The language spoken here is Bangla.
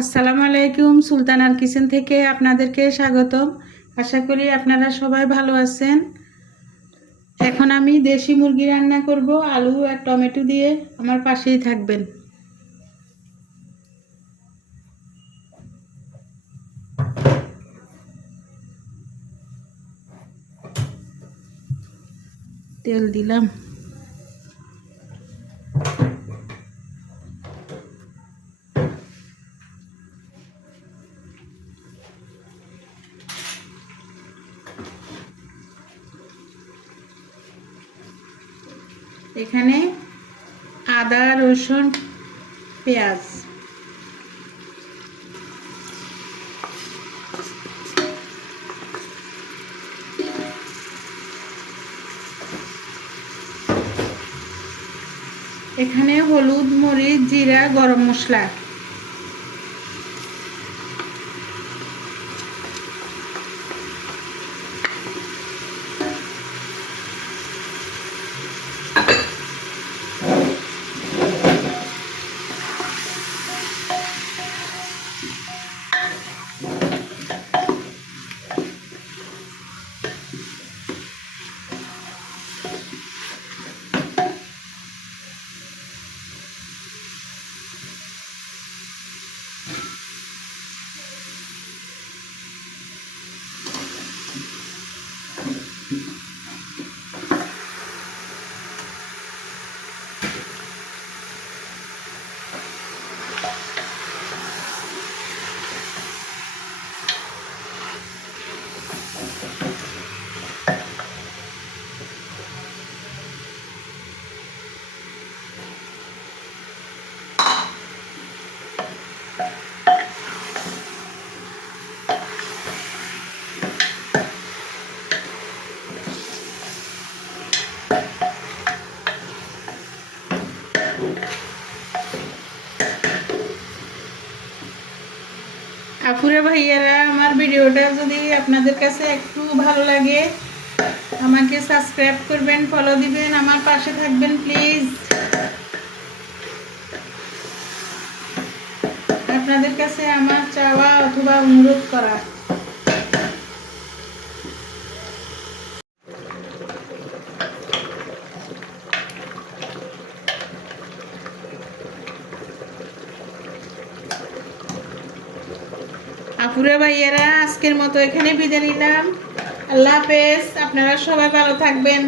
আসসালামু আলাইকুম সুলতানার কিচেন থেকে আপনাদেরকে স্বাগতম। আশা করি আপনারা সবাই ভালো আছেন। এখন আমি দেশি মুরগি রান্না করব, আলু আর টমেটো দিয়ে। আমার পাশেই থাকবেন। তেল দিলাম। এখানে আদা রসুন পেঁয়াজ। এখানে হলুদ মরিচ জিরা গরম মশলা। আপুরে ভাইয়ারা, আমার ভিডিওটা যদি আপনাদের কাছে একটু ভালো লাগে, আমাকে সাবস্ক্রাইব করবেন ফলো দিবেন, আমার পাশে থাকবেন প্লিজ আপনাদের কাছে আমার চাওয়া অথবা অনুরোধ করা। আপুরা ভাইয়েরা আজকের মতো এখানে বিদায় নিলাম। আল্লাহ হাফেজ আপনারা সবাই ভালো থাকবেন।